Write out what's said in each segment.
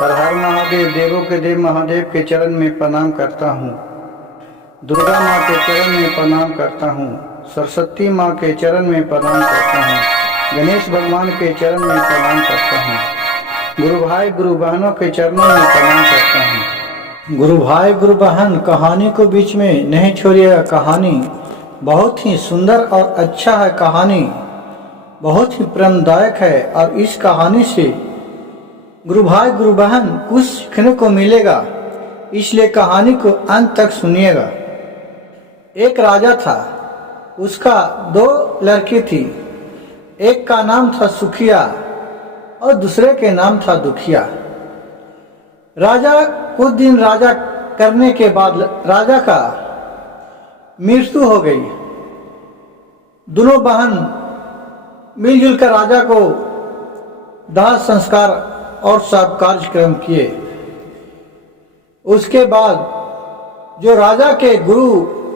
हर हर महादेव, देवों के देव महादेव के चरण में प्रणाम करता हूँ। दुर्गा माँ के चरण में प्रणाम करता हूँ। सरस्वती माँ के चरण में प्रणाम करता हूँ। गणेश भगवान के चरण में प्रणाम करता हूँ। गुरु भाई गुरु बहनों के चरणों में प्रणाम करता हूँ। गुरु भाई गुरु बहन, कहानी को बीच में नहीं छोड़िएगा। कहानी बहुत ही सुंदर और अच्छा है। कहानी बहुत ही प्रेमदायक है और इस कहानी से गुरु भाई गुरु बहन कुछ सीखने को मिलेगा, इसलिए कहानी को अंत तक सुनिएगा। एक राजा था, उसका दो लड़की थी। एक का नाम था सुखिया और दूसरे के नाम था दुखिया। राजा कुछ दिन राजा करने के बाद राजा का मृत्यु हो गई। दोनों बहन मिलजुल कर राजा को दाह संस्कार और सब कार्यक्रम किए। उसके बाद जो राजा के गुरु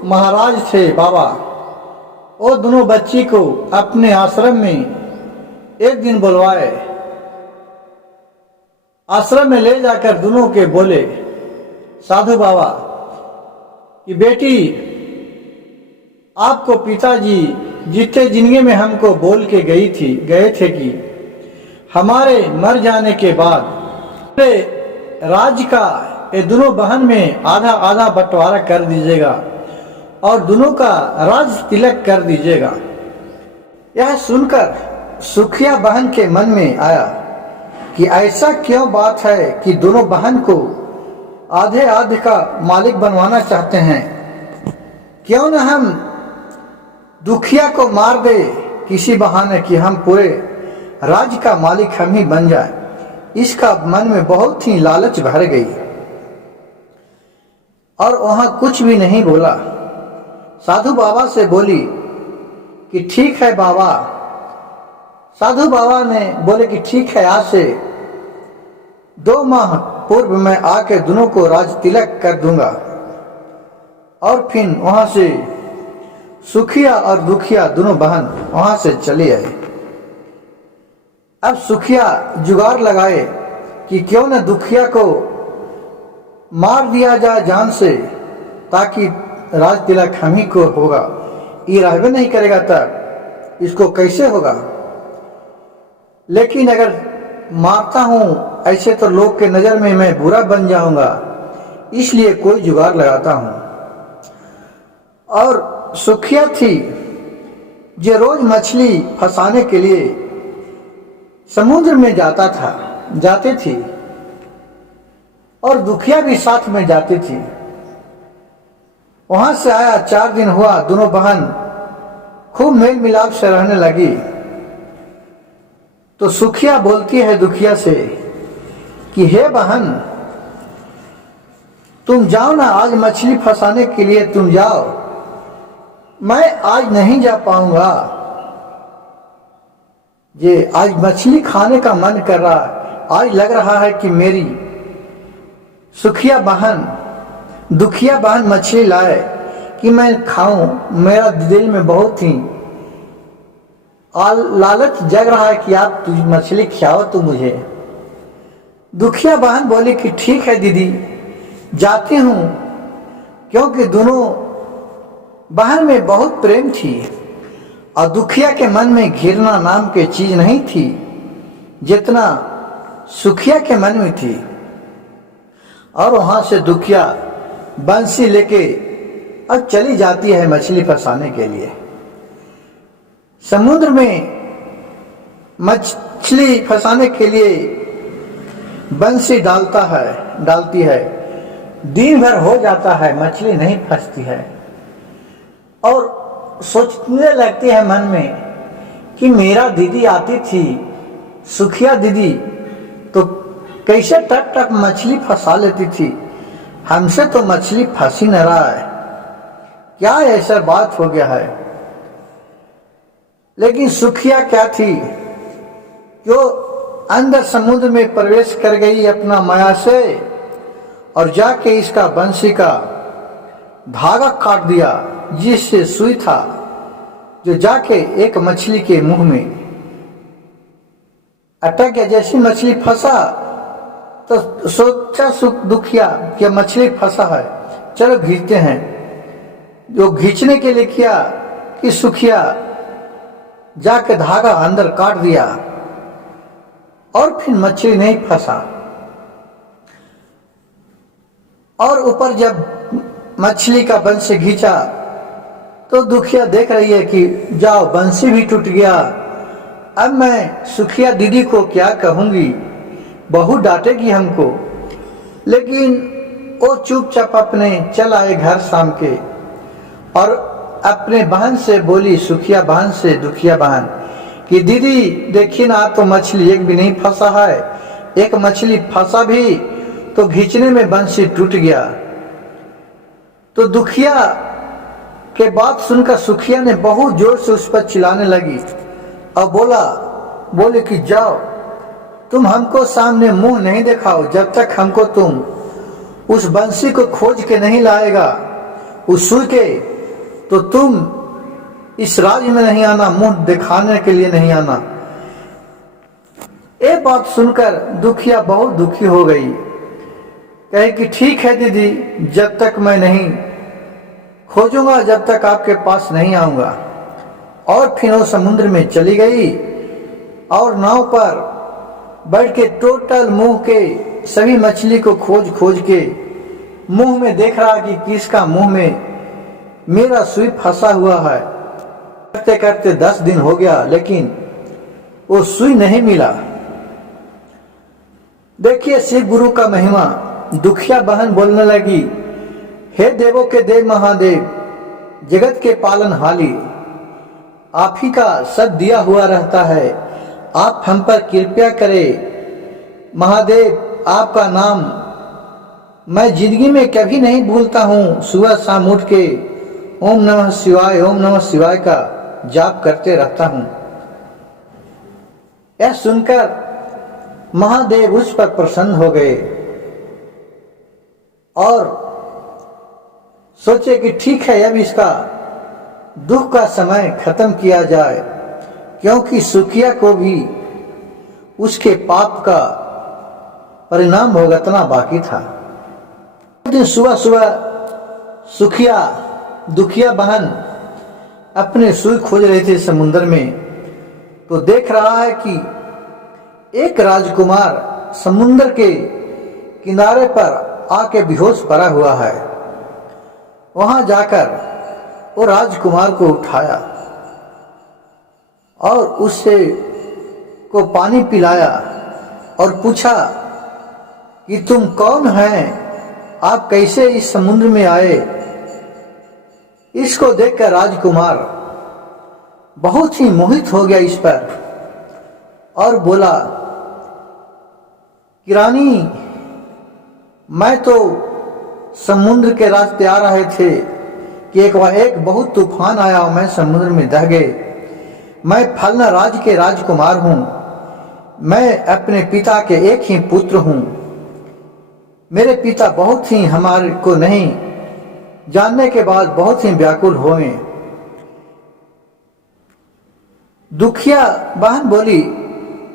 महाराज थे बाबा, वो दोनों बच्ची को अपने आश्रम में एक दिन बुलवाए। आश्रम में ले जाकर दोनों के बोले, साधु बाबा कि बेटी, आपको पिताजी जितने जिंदगी में हमको बोल के गए थे कि हमारे मर जाने के बाद पूरे राज्य का ये दोनों बहन में आधा आधा बंटवारा कर दीजिएगा और दोनों का राज तिलक कर दीजिएगा। यह सुनकर सुखिया बहन के मन में आया कि ऐसा क्यों बात है कि दोनों बहन को आधे आधे का मालिक बनवाना चाहते हैं। क्यों न हम दुखिया को मार दे किसी बहाने कि हम पूरे राज्य का मालिक हम ही बन जाए। इसका मन में बहुत ही लालच भर गई और वहां कुछ भी नहीं बोला। साधु बाबा से बोली कि ठीक है बाबा। साधु बाबा ने बोले कि ठीक है, आज से 2 माह पूर्व मैं आके दोनों को राज तिलक कर दूंगा। और फिर वहां से सुखिया और दुखिया दोनों बहन वहां से चले आए। अब सुखिया जुगाड़ लगाए कि क्यों न दुखिया को मार दिया जाए जान से, ताकि राज तिलक हम ही को होगा। ये रहबे नहीं करेगा तब इसको कैसे होगा। लेकिन अगर मारता हूं ऐसे तो लोग के नजर में मैं बुरा बन जाऊंगा, इसलिए कोई जुगाड़ लगाता हूं। और सुखिया थी जो रोज मछली फंसाने के लिए समुद्र में जाती थी और दुखिया भी साथ में जाती थी। वहां से आया 4 दिन हुआ, दोनों बहन खूब मेल मिलाप से रहने लगी। तो सुखिया बोलती है दुखिया से कि हे बहन, तुम जाओ ना, आज मछली फंसाने के लिए तुम जाओ, मैं आज नहीं जा पाऊंगा। ये आज मछली खाने का मन कर रहा है। आज लग रहा है कि मेरी सुखिया बहन दुखिया बहन मछली लाए कि मैं खाऊं। मेरा दिल में बहुत ही लालच जग रहा है कि आप मछली खिलाओ तो मुझे। दुखिया बहन बोली कि ठीक है दीदी, जाती हूं, क्योंकि दोनों बहन में बहुत प्रेम थी और दुखिया के मन में घृणा नाम की चीज नहीं थी जितना सुखिया के मन में थी। और वहां से दुखिया बंसी लेके अब चली जाती है मछली फंसाने के लिए। समुद्र में मछली फंसाने के लिए बंसी डालती है। दिन भर हो जाता है, मछली नहीं फंसती है और सोचने लगती है मन में कि मेरा दीदी आती थी, सुखिया दीदी, तो कैसे टक टक मछली फंसा लेती थी। हमसे तो मछली फंसी न रहा है, क्या ऐसा बात हो गया है। लेकिन सुखिया क्या थी, जो अंदर समुद्र में प्रवेश कर गई अपना माया से और जाके इसका बंसी का धागा काट दिया, जिससे सुई था जो जाके एक मछली के मुंह में अटक गया। जैसी मछली फंसा तो सोचा दुखिया कि मछली फंसा है, चलो खींचते हैं। जो खींचने के लिए किया कि सुखिया जाके धागा अंदर काट दिया और फिर मछली नहीं फंसा। और ऊपर जब मछली का बंसी खींचा तो दुखिया देख रही है कि जाओ बंसी भी टूट गया, अब मैं सुखिया दीदी को क्या कहूंगी, बहू डांटेगी हमको। लेकिन वो चुपचाप अपने चल आए घर शाम के और अपने बहन से बोली, सुखिया बहन से दुखिया बहन, कि दीदी देखिए ना, तो मछली एक भी नहीं फंसा है, एक मछली फंसा भी तो खींचने में बंसी टूट गया। तो दुखिया के बात सुनकर सुखिया ने बहुत जोर से उस पर चिल्लाने लगी और बोले कि जाओ तुम हमको सामने मुंह नहीं दिखाओ, जब तक हमको तुम उस बंसी को खोज के नहीं लाएगा उस सुई के, तो तुम इस राज्य में नहीं आना, मुंह दिखाने के लिए नहीं आना। ये बात सुनकर दुखिया बहुत दुखी हो गई, कहे कि ठीक है दीदी, जब तक मैं नहीं खोजूंगा, जब तक आपके पास नहीं आऊंगा। और फिर वो समुद्र में चली गई और नाव पर बैठ के टोटल मुंह के सभी मछली को खोज के मुंह में देख रहा कि किसका मुंह में मेरा सुई फंसा हुआ है। करते करते 10 दिन हो गया, लेकिन वो सुई नहीं मिला। देखिए शिव गुरु का महिमा। दुखिया बहन बोलने लगी, हे देवों के देव महादेव, जगत के पालन हाली, आप ही का सब दिया हुआ रहता है, आप हम पर कृपया करें। महादेव आपका नाम मैं जिंदगी में कभी नहीं भूलता हूँ। सुबह शाम उठ के ओम नमः शिवाय, ओम नमः शिवाय का जाप करते रहता हूँ। यह सुनकर महादेव उस पर प्रसन्न हो गए और सोचे कि ठीक है, अब इसका दुख का समय खत्म किया जाए, क्योंकि सुखिया को भी उसके पाप का परिणाम भुगतना बाकी था। एक दिन सुबह सुबह सुखिया दुखिया बहन अपने सुई खोज रही थी समुद्र में, तो देख रहा है कि एक राजकुमार समुद्र के किनारे पर आके बेहोश पड़ा हुआ है। वहां जाकर वो राजकुमार को उठाया और उससे को पानी पिलाया और पूछा कि तुम कौन हैं, आप कैसे इस समुद्र में आए। इसको देखकर राजकुमार बहुत ही मोहित हो गया इस पर और बोला कि रानी, मैं तो समुद्र के रास्ते आ रहे थे कि एक बहुत तूफान आया और मैं समुद्र में दह गए। मैं फलना राज्य के राजकुमार हूँ, मैं अपने पिता के एक ही पुत्र हूँ। मेरे पिता बहुत ही हमारे को नहीं जानने के बाद बहुत ही व्याकुल हुए। दुखिया बहन बोली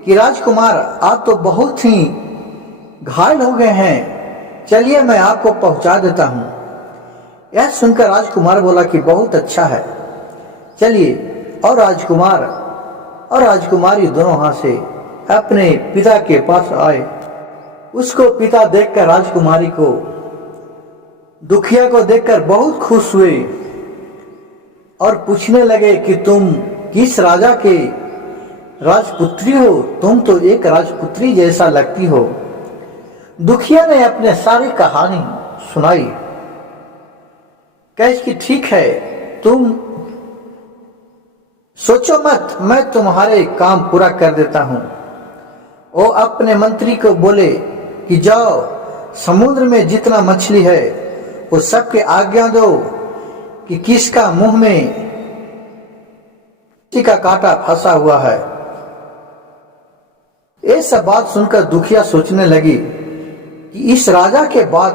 कि राजकुमार, आप तो बहुत ही घायल हो गए हैं, चलिए मैं आपको पहुंचा देता हूं। यह सुनकर राजकुमार बोला कि बहुत अच्छा है, चलिए। और राजकुमार और राजकुमारी दोनों हाथ से अपने पिता के पास आए। उसको पिता देखकर राजकुमारी को दुखिया को देखकर बहुत खुश हुए और पूछने लगे कि तुम किस राजा के राजपुत्री हो, तुम तो एक राजपुत्री जैसा लगती हो। दुखिया ने अपने सारी कहानी सुनाई। कहे कि ठीक है, तुम सोचो मत, मैं तुम्हारे काम पूरा कर देता हूं। वो अपने मंत्री को बोले कि जाओ समुद्र में जितना मछली है वो सबके आज्ञा दो कि किसका मुंह में किसी का कांटा फंसा हुआ है। ये सब बात सुनकर दुखिया सोचने लगी कि इस राजा के बाद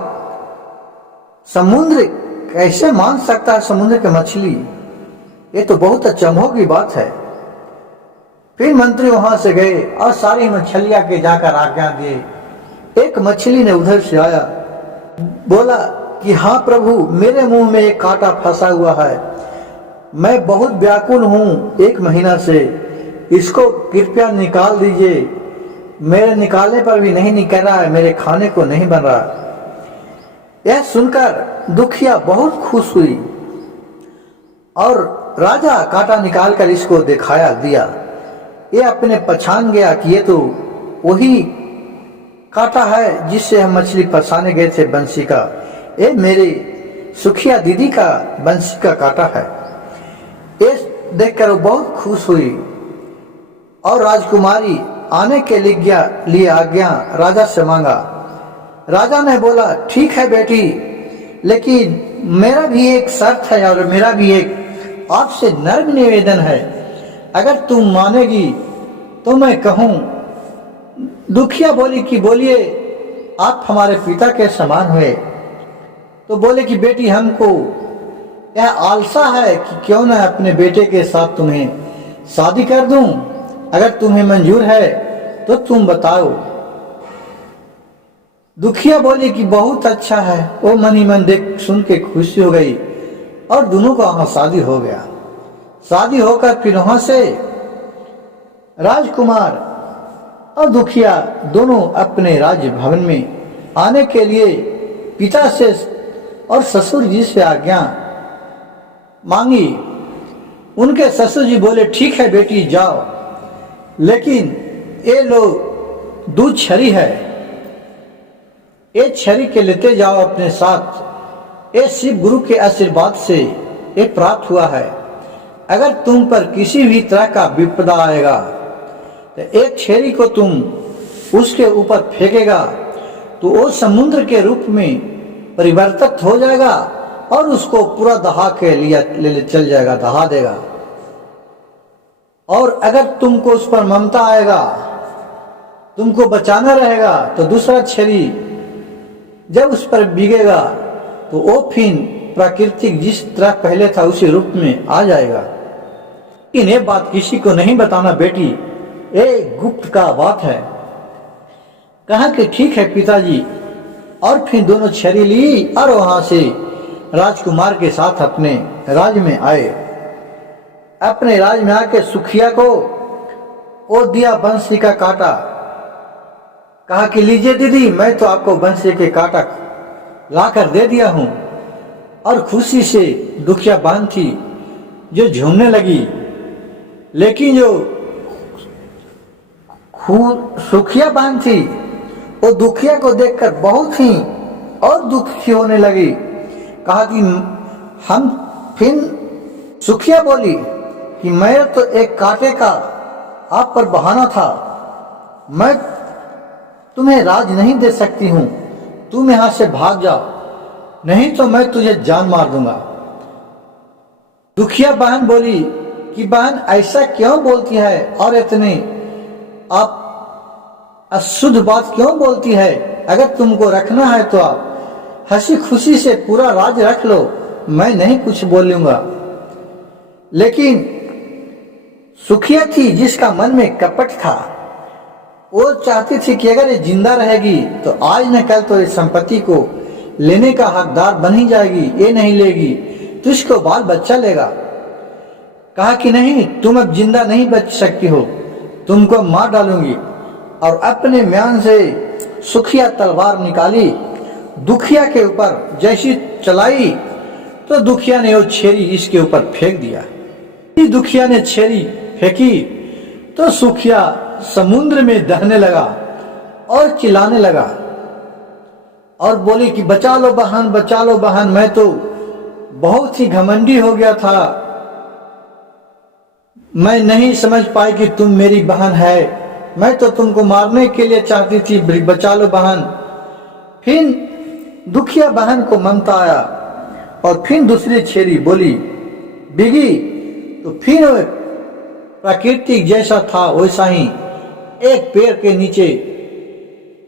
समुद्र कैसे मान सकता है समुद्र की मछली, ये तो बहुत अचंभों की बात है। फिर मंत्री वहां से गए और सारी मछलियां के जाकर आज्ञा दिए एक मछली ने उधर से आया, बोला कि हाँ प्रभु, मेरे मुंह में एक कांटा फंसा हुआ है, मैं बहुत व्याकुल हूँ 1 महीना से, इसको कृपया निकाल दीजिए। मेरे निकालने पर भी नहीं निकल रहा है, मेरे खाने को नहीं बन रहा। यह सुनकर दुखिया बहुत खुश हुई और राजा कांटा निकालकर इसको दिखाया दिया। ये अपने पहचान गया कि ये तो वही कांटा है जिससे हम मछली फंसाने गए थे बंसी का। ये मेरे सुखिया दीदी का बंसी का कांटा है। ये देखकर वो बहुत खुश हुई और राजकुमारी आने के लिए आज्ञा राजा से मांगा। राजा ने बोला, ठीक है बेटी, लेकिन मेरा भी एक शर्त है और मेरा भी एक आपसे नर्म निवेदन है। अगर तुम मानेगी तो मैं कहूँ। दुखिया बोली कि बोलिए, आप हमारे पिता के समान हुए। तो बोले कि बेटी, हमको यह आलसा है कि क्यों ना अपने बेटे के साथ तुम्हें शादी कर दूं। अगर तुम्हें मंजूर है तो तुम बताओ। दुखिया बोली कि बहुत अच्छा है। वो मन ही मन देख सुन के खुशी हो गई और दोनों का वहां शादी हो गया। शादी होकर फिर वहां से राजकुमार और दुखिया दोनों अपने राज्य भवन में आने के लिए पिता से और ससुर जी से आज्ञा मांगी। उनके ससुर जी बोले, ठीक है बेटी, जाओ, लेकिन ये लो दूध छरी है, ये छरी के लेते जाओ अपने साथ। ये शिव गुरु के आशीर्वाद से ये प्राप्त हुआ है। अगर तुम पर किसी भी तरह का विपदा आएगा तो एक छेरी को तुम उसके ऊपर फेंकेगा तो वो समुद्र के रूप में परिवर्तित हो जाएगा और उसको पूरा दहा के ले चल जाएगा, दहा देगा। और अगर तुमको उस पर ममता आएगा, तुमको बचाना रहेगा, तो दूसरा छेरी जब उस पर बिगेगा तो वो फिर प्राकृतिक जिस तरह पहले था उसी रूप में आ जाएगा। लेकिन ये बात किसी को नहीं बताना बेटी, ये गुप्त का बात है। कहा कि ठीक है पिताजी। और फिर दोनों छड़ी ली और वहां से राजकुमार के साथ अपने राज्य में आए। अपने राज्य में आके सुखिया को वो दिया बंसी का कांटा। कहा कि लीजिए दीदी, मैं तो आपको बंसी के कांटा लाकर दे दिया हूं। और खुशी से दुखिया बहन थी जो झूमने लगी। लेकिन जो सुखिया बहन थी वो दुखिया को देखकर बहुत ही और दुखी होने लगी। कहा कि हम फिर सुखिया बोली कि मैं तो एक कांटे का आप पर बहाना था, मैं तुम्हें राज नहीं दे सकती हूं, तुम यहां से भाग जाओ, नहीं तो मैं तुझे जान मार दूंगा। दुखिया बहन बोली कि बहन ऐसा क्यों बोलती है और इतनी आप अशुद्ध बात क्यों बोलती है। अगर तुमको रखना है तो आप हंसी खुशी से पूरा राज रख लो, मैं नहीं कुछ बोलूंगा। लेकिन सुखिया थी जिसका मन में कपट था, वो चाहती थी कि अगर ये जिंदा रहेगी तो आज न कल तो इस संपत्ति को लेने का हकदार बन ही जाएगी। ये नहीं लेगी तो इसको बाल बच्चा लेगा। कहा कि नहीं, तुम अब जिंदा नहीं बच सकती हो, तुमको मार डालूंगी। और अपने म्यान से सुखिया तलवार निकाली, दुखिया के ऊपर जैसी चलाई तो दुखिया ने वो छेरी इसके ऊपर फेंक दिया। दुखिया ने छेरी फेंकी तो सुखिया समुद्र में दहने लगा और चिल्लाने लगा और बोली कि बचा लो बहन, बचा लो बहन, मैं तो बहुत ही घमंडी हो गया था, मैं नहीं समझ पाई कि तुम मेरी बहन है, मैं तो तुमको मारने के लिए चाहती थी, बचा लो बहन। फिर दुखिया बहन को ममता आया और फिर दूसरी छेरी बोली बिगी तो फिर प्राकृतिक जैसा था वैसा ही एक पेड़ के नीचे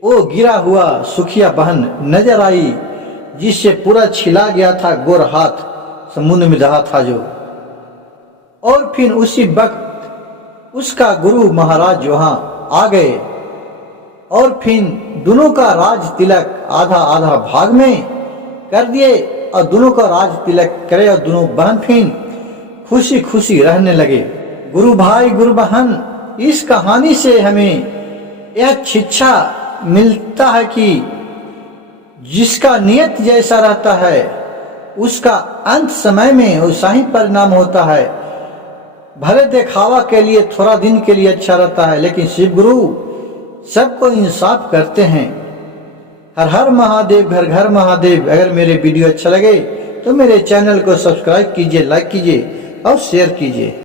वो गिरा हुआ सुखिया बहन नजर आई, जिससे पूरा छिला गया था गोर हाथ समुद्र में रहा था जो। और फिर उसी वक्त उसका गुरु महाराज वहां आ गए और फिर दोनों का राज तिलक आधा आधा भाग में कर दिए और दोनों का राज तिलक करे और दोनों बहन फिर खुशी खुशी रहने लगे। गुरु भाई गुरु बहन, इस कहानी से हमें यह शिक्षा मिलता है कि जिसका नियत जैसा रहता है उसका अंत समय में वैसा ही परिणाम होता है। भले दिखावा के लिए थोड़ा दिन के लिए अच्छा रहता है, लेकिन शिव गुरु सबको इंसाफ करते हैं। हर हर महादेव, घर घर महादेव। अगर मेरे वीडियो अच्छा लगे तो मेरे चैनल को सब्सक्राइब कीजिए, लाइक कीजिए और शेयर कीजिए।